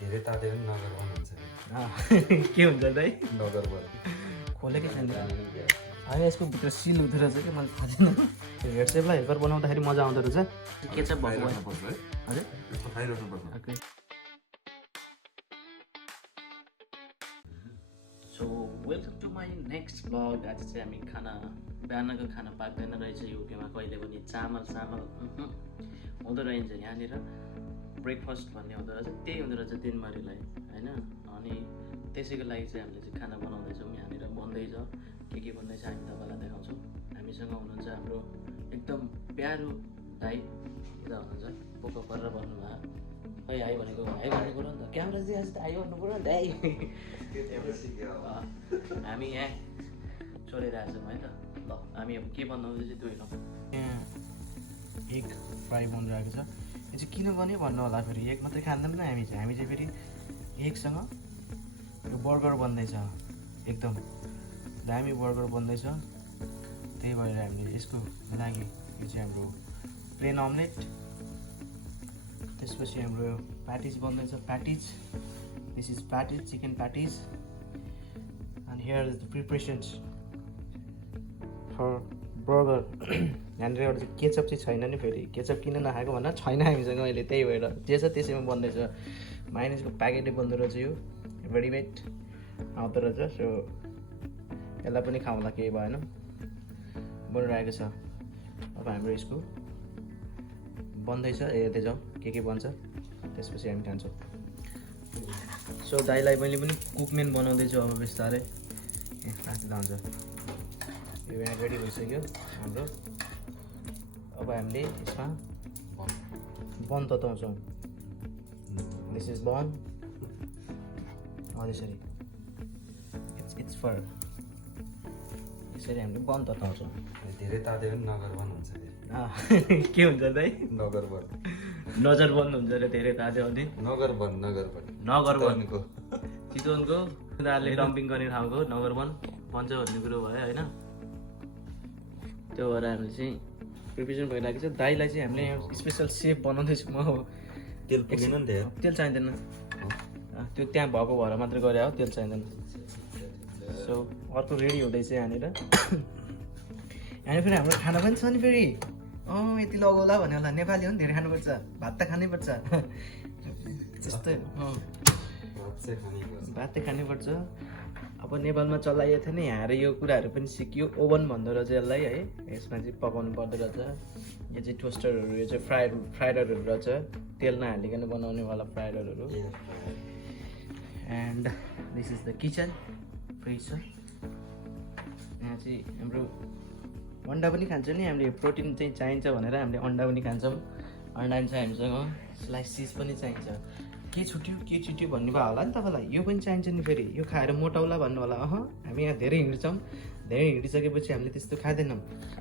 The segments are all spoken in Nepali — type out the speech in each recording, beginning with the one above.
धेरै तात्यो पनि नगर भन्नुहुन्छ के हुन्छ दाइ नगर भन खोलेकै छैन होइन यसको भित्र सिल हुँदो रहेछ कि मलाई थाहा छैन हेडसेपलाई हेल्पर बनाउँदाखेरि मजा आउँदो रहेछ केचप भएको भए पर्छ है हजुर यसमा खाइराख्नुपर्छ okay so welcome to my next blog आज चाहिँ हामी खाना बिहानको खाना पाक्दैन रहेछ युकेमा कहिले पनि चामल हुँदो रहेछ यहाँनिर ब्रेकफास्ट भन्ने हुँदो रहेछ त्यही हुँदो रहेछ दिनभरिलाई होइन अनि त्यसैको लागि चाहिँ हामीले चाहिँ खाना बनाउँदैछौँ यहाँनिर बन्दैछ के बन्दैछ हामी तपाईँलाई देखाउँछौँ हामीसँग हुनुहुन्छ हाम्रो एकदम प्यारो दाइ यता हुनुहुन्छ पोको गरेर भन्नुभयो है हाई भनेको हाई भन्नु पऱ्यो नि त क्यामेरा चाहिँ आज त हाई भन्नु पऱ्यो नि दाइ हामी यहाँ चलिरहेको छौँ है त ल हामी अब के बनाउँदैछ त्यो हेरौँ यहाँ एग फ्राई बनिरहेको छ यो चाहिँ किन बन्यो भन्नु होला फेरि एग मात्रै खाँदैनौँ हामी चाहिँ फेरि एगसँग यो बर्गर बन्दैछ एकदम दामी बर्गर बन्दैछ त्यही भएर हामीले यसको लागि यो चाहिँ हाम्रो प्लेन अमलेट त्यसपछि हाम्रो प्याटिज बन्दैछ patties this is patties chicken patties and here is the preparations for burger यहाँनिर एउटा चाहिँ केचप चाहिँ छैन नि फेरि केचप किन नखाएको भन्दा छैन हामीसँग अहिले त्यही भएर जे छ त्यसैमा बन्दैछ माइनिजको प्याकेटै बन्दो रहेछ यो रेडिमेड आउँदो रहेछ सो यसलाई पनि खाउँला केही भएन बनिरहेको छ अब हाम्रो यसको बन्दैछ हेर्दै जाउँ के बन्छ त्यसपछि हामी खान्छौँ सो दाइलाई मैले पनि कुकमेन बनाउँदैछु अब बिस्तारै आस्ते जान्छ यो यहाँ रेडी भइसक्यो हाम्रो अब हामीले यसमा बन तताउँछौँ दिस इज बन यसरी इट्स फर यसरी हामीले बन तताउँछौँ धेरै तात्यो पनि नगर भन्नुहुन्छ के हुन्छ दाइ नगर भन नजर बन्द हुन्छ अरे धेरै तात्यो अनि नगर भन नगरवनको चितवनको उनीहरूले डम्पिङ गर्ने ठाउँको नगरवन भन्छ भन्ने कुरो भयो होइन त्यो भएर हामीले चाहिँ प्रिपेरेसन भइरहेको छ दाइलाई चाहिँ हामीले यहाँ स्पेसल सेफ बनाउँदैछु म तेल पुगेन नि धेरै तेल चाहिँदैन त्यो त्यहाँ भएको भएर मात्रै गरे हो तेल चाहिँदैन सो अर्को रेडी हुँदैछ यहाँनिर यहाँनिर फेरि हाम्रो खाना पनि छ नि फेरि यति लगाउला भन्यो होला नेपाली हो नि धेरै खानुपर्छ भात त खानैपर्छ त्यस्तै भात त खानैपर्छ अब नेपालमा चलाइएको थियो नि यहाँ आएर यो कुराहरू पनि सिकियो ओभन भन्दो रहेछ यसलाई है यसमा चाहिँ पकाउनु पर्दो रहेछ यो चाहिँ टोस्टरहरू यो चाहिँ फ्राइडरहरू रहेछ तेल नहालिकन बनाउनेवाला फ्राइडरहरू and this is the kitchen fridge छ यहाँ चाहिँ हाम्रो अन्डा पनि खान्छौँ नि हामीले प्रोटिन चाहिँ चाहिन्छ भनेर हामीले अन्डा पनि खान्छौँ अन्डा पनि छ हामीसँग स्लाइस चिज पनि चाहिन्छ के छुट्यो भन्नु भयो होला नि तपाईँलाई यो पनि चाहिन्छ नि फेरि यो खाएर मोटाउला भन्नु होला हामी यहाँ धेरै हिँड्छौँ धेरै हिँडिसकेपछि हामीले त्यस्तो खाँदैनौँ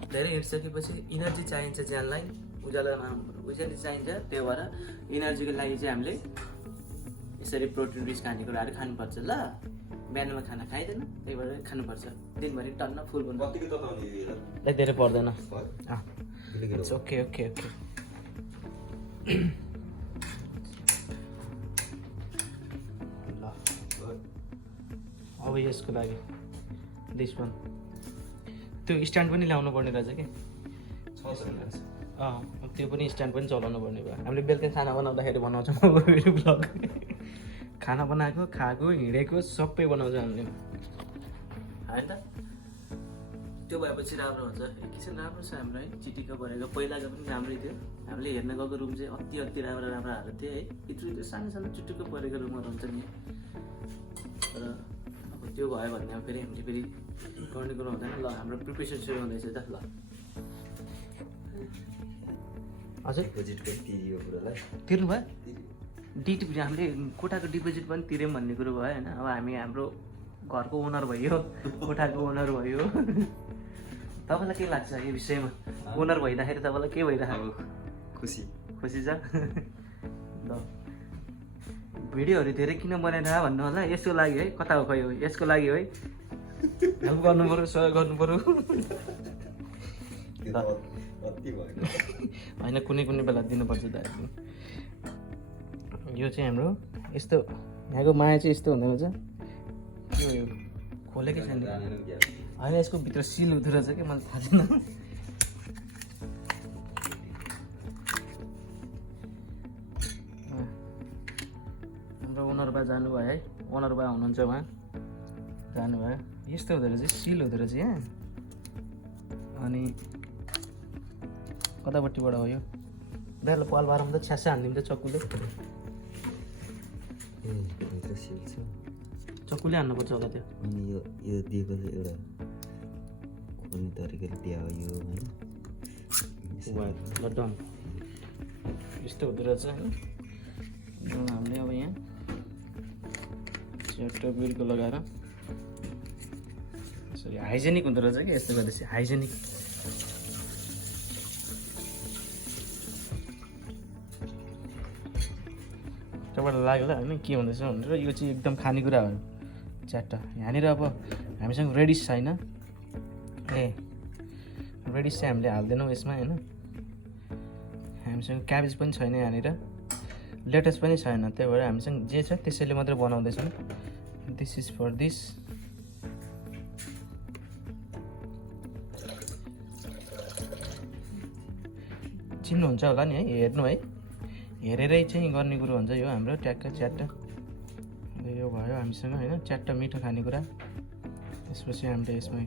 धेरै हिँडिसकेपछि इनर्जी चाहिन्छ ज्यानलाई उज्यालो चाहिन्छ त्यो भएर इनर्जीको लागि चाहिँ हामीले यसरी प्रोटिन रिच खानेकुराहरू खानुपर्छ ल बिहानमा खाना खाइँदैन त्यही भएर खानुपर्छ दिनभरि टन्न फुल बन्द धेरै पर्दैन ओके ल अब यसको लागि दिस वान त्यो स्ट्यान्ड पनि ल्याउनु पर्ने रहेछ कि त्यो पनि स्ट्यान्ड पनि चलाउनु पर्ने भयो हामीले बेलुका खाना बनाउँदाखेरि बनाउँछौँ ब्लग खाना बनाएको खाएको हिँडेको सबै बनाउँछ हामीले होइन त त्यो भएपछि राम्रो हुन्छ एक किसिम राम्रो छ हाम्रो है चिटिक्क परेको पहिलाको पनि राम्रै थियो हामीले हेर्न गएको रुम चाहिँ अति राम्रो हाल्नु थियो है यत्रो त्यो सानो चुटुक्क परेको रुमहरू हुन्छ नि तर अब त्यो भयो भने अब फेरि हामीले फेरि गर्ने कुरो हुँदैन ल हाम्रो प्रिपेरेसन सुरु हुँदैछ त ल हजुर तिर्नु भयो हामीले कोठाको डिपोजिट पनि तिर्यौँ भन्ने कुरो भयो होइन अब हामी हाम्रो घरको ओनर भयो कोठाको ओनर भयो तपाईँलाई के लाग्छ यो विषयमा ओनर भइदाखेरि तपाईँलाई के भइरहेको खुसी छ ल भिडियोहरू धेरै किन बनाइरह भन्नु होला यसको लागि है कता हो खै हो यसको लागि है हेल्प गर्नु पऱ्यो सहयोग गर्नु पऱ्यो होइन कुनै बेला दिनुपर्छ त यो चाहिँ हाम्रो यस्तो यहाँको माया चाहिँ यस्तो हुँदो रहेछ यो खोलेकै छैन होइन यसको भित्र सिल हुँदो रहेछ कि मलाई थाहा छैन हाम्रो ओनर बा जानुभयो है ओनर बा हुनुहुन्छ उहाँ जानुभयो यस्तो हुँदो रहेछ सिल हुँदो रहेछ यहाँ अनि कतापट्टिबाट हो यो दाइले पाल बारमा त छ्यासा हानिदिउँ त चक्कुले चक्कुले हान्नुपर्छ होला त्यो अनि यो दिएको एउटा खोल्ने तरिकाले दियो यो होइन डन यस्तो हुँदो रहेछ होइन हामीले अब यहाँ च्याप्टर बिलको लगाएर यसरी हाइजेनिक हुँदो रहेछ कि यस्तो गर्दा चाहिँ हाइजेनिक त्यहाँबाट लाग्यो होला होइन के हुँदैछ भनेर यो चाहिँ एकदम खानेकुरा हो च्याट्ट यहाँनिर अब हामीसँग रेडिस छैन ए रेडिस चाहिँ हामीले हाल्दैनौँ यसमा होइन हामीसँग क्याबेज पनि छैन यहाँनिर लेटस पनि छैन त्यही भएर हामीसँग जे छ त्यसैले मात्रै बनाउँदैछौँ दिस इज फर दिस चिन्नुहुन्छ होला नि है हेर्नु है हेरेरै चाहिँ गर्ने कुरो हुन्छ यो हाम्रो ट्याक्क च्याट्ट यो भयो हामीसँग होइन च्याट्ट मिठो खानेकुरा त्यसपछि हामीले यसमा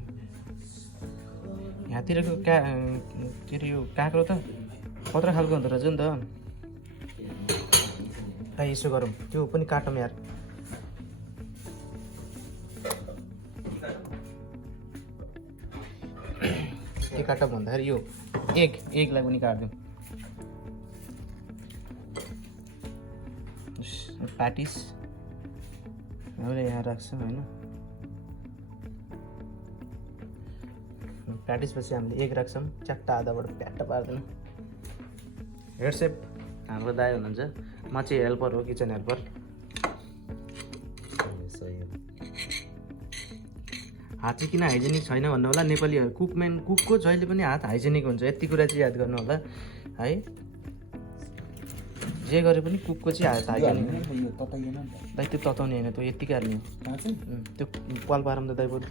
यहाँतिरको के अरे यो काँक्रो त कत्रो खालको हुँदो रहेछ नि त यसो गरौँ त्यो पनि काटौँ यार के काटौँ भन्दाखेरि यो एगलाई पनि काटिदिउँ प्याटिस हामीले यहाँ राख्छौँ होइन प्याटिसपछि हामीले एग राख्छौँ च्याट्टा आधाबाट प्याट्ट पार्दैन हेडसेप हाम्रो दाइ हुनुहुन्छ म चाहिँ हेल्पर हो किचन हेल्पर हात चाहिँ किन हाइजेनिक छैन भन्नु होला नेपालीहरू कुकको जहिले पनि हात हाइजेनिक हुन्छ यति कुरा चाहिँ याद गर्नु होला है जे गरे पनि कुकको चाहिँ हात हाइजेनिक दाइ त्यो तताउने होइन त्यो यत्तिकै हाल्ने त्यो पाल पारम त दाइ बोल्छ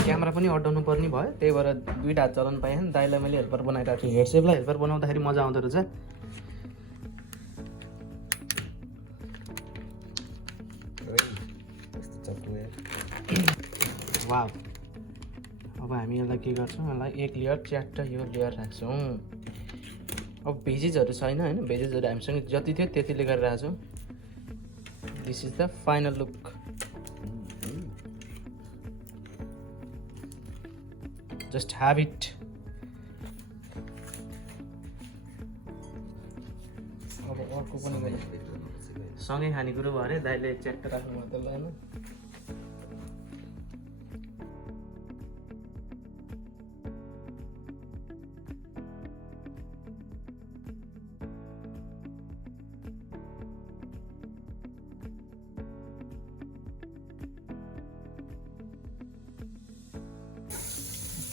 क्यामेरा पनि अड्डाउनु पर्ने भयो त्यही भएर दुईवटा हात चलाउनु पाएँ नि दाइलाई मैले हेल्पर बनाइरहेको छु हेडसेपलाई हेल्पर बनाउँदाखेरि मजा आउँदो रहेछ वाव अब हामी यसलाई के गर्छौँ यसलाई एक लेयर च्याट्ट यो लेयर राख्छौँ अब भेजेसहरू छैन होइन भेजेसहरू हामीसँग जति थियो त्यतिले गरिरहेको छौँ this is the final look just have it अब अर्को पनि सँगै खानेकुरो भयो अरे दाइले च्याट्ट राख्नु त ल होइन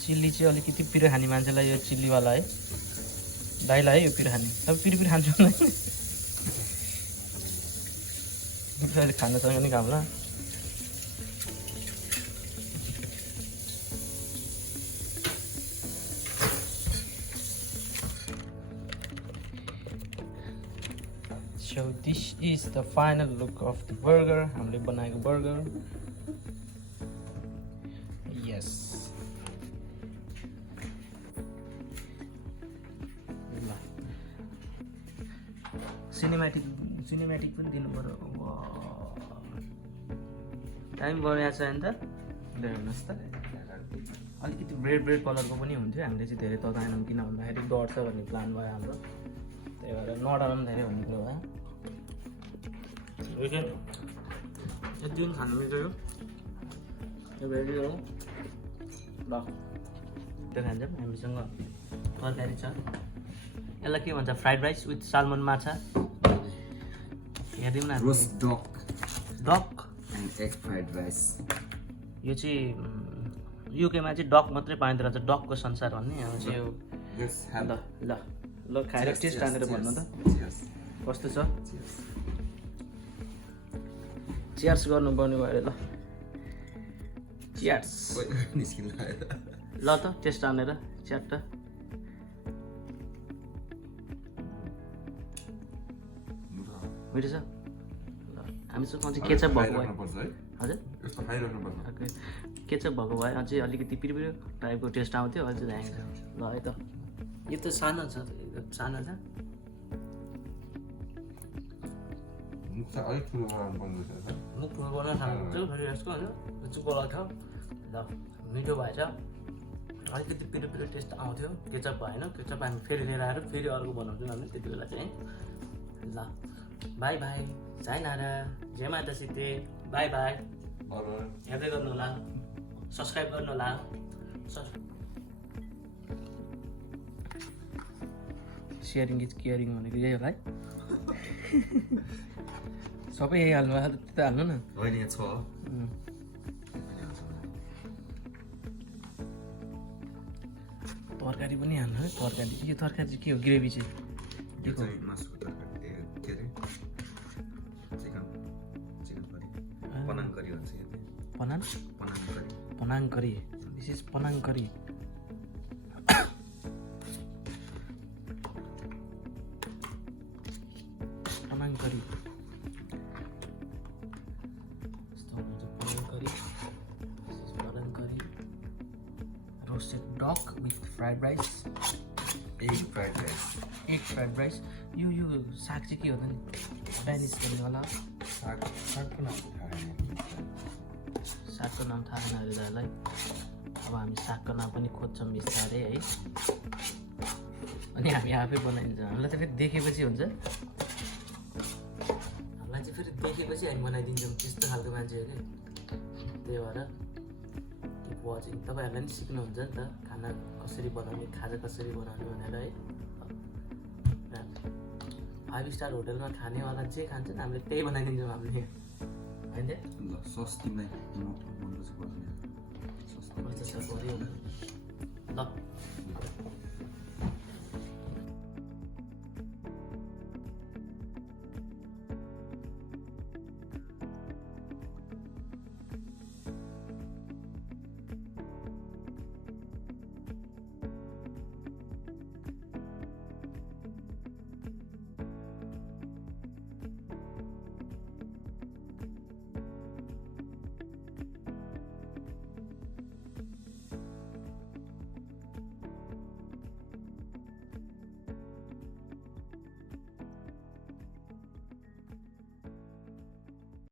चिल्ली चाहिँ अलिकति पिरो खाने मान्छेलाई यो चिल्लीवाला है दाइलाई है यो पिरो खाने अब पिरो खान्छु अहिले खानासँग नि खाउँला So this is the final look of the burger. हामीले बनाएको बर्गर yes सिनेमेटिक पनि दिनु पर्यो टाइम बनाएको छ नि त हेर्नुहोस् त अलिकति ब्रेड कलरको पनि हुन्थ्यो हामीले चाहिँ धेरै तताएनौँ किन भन्दाखेरि डढ्छ भन्ने प्लान भयो हाम्रो त्यही भएर नडराउँ धेरै भन्ने कुरो भयो यति पनि खानु मिल्छ यो भेरी हो ल त्यो खान्छौँ हामीसँग तरकारी छ यसलाई के भन्छ फ्राइड राइस विथ सालमन माछा हेरिदिउँ न roast duck and egg fried rice यो चाहिँ युकेमा चाहिँ डक मात्रै पाइँदो रहेछ डकको संसार भन्ने अब चाहिँ यो ल ल खाएर टेस्ट हानेर भन्नु त कस्तो छ चियर्स गर्नुपर्ने भयो अरे ल चियर्स ल त टेस्ट हानेर च्याट्ट मिठो छ ल हामीसँग अझै केचप भएको भए हजुर ओके केचप भएको भए अझै अलिकति पिरो टाइपको टेस्ट आउँथ्यो अझै दामी छ ल है त यो त सानो छ एकदम सानो छ मुख ठुलो बनाउन थाल्छु फेरि यसको होइन चुप्पो छ ल मिठो भएछ अलिकति पिरो टेस्ट आउँथ्यो केचप भएन केचप हामी फेरि लिएर आएर फेरि अर्को बनाउँछौँ हामी त्यति बेला चाहिँ ल बाई बाई साइनारा जय माता सीते बाई बाई हेर्दै गर्नु होला सब्सक्राइब गर्नु होला सेयरिङ इज केयरिङ भनेको यही होला है सबै यही हाल्नु भयो त्यता हाल्नु न होइन छ तरकारी पनि हाल्नु है तरकारी यो तरकारी चाहिँ के हो ग्रेभी चाहिँ यो चाहिँ मासु तरकारी के अरे चिकन करी पनाङ करी भन्छ यो Panang curry Panang curry this is Panang curry Panang curry roasted duck with fried rice egg fried rice यो साग चाहिँ के हो त नि डाइनिस भन्ने होला सागको नाम थाहा छैन अहिले दाइलाई अब हामी सागको नाम पनि खोज्छौँ बिस्तारै है अनि हामी आफै बनाइदिन्छौँ हामीलाई त फेरि देखेपछि हुन्छ हामीलाई चाहिँ फेरि देखेपछि हामी बनाइदिन्छौँ त्यस्तो खालको मान्छे हो कि त्यही भएर वाचिङ तपाईँहरूलाई पनि सिक्नुहुन्छ नि त खाना कसरी बनाउने खाजा कसरी बनाउने भनेर है 5 स्टार होटलमा खानेवाला जे खान्छन् हामीले त्यही बनाइदिन्छौँ हामीले होइन ल सस तिमीलाई म मनपर्छ ल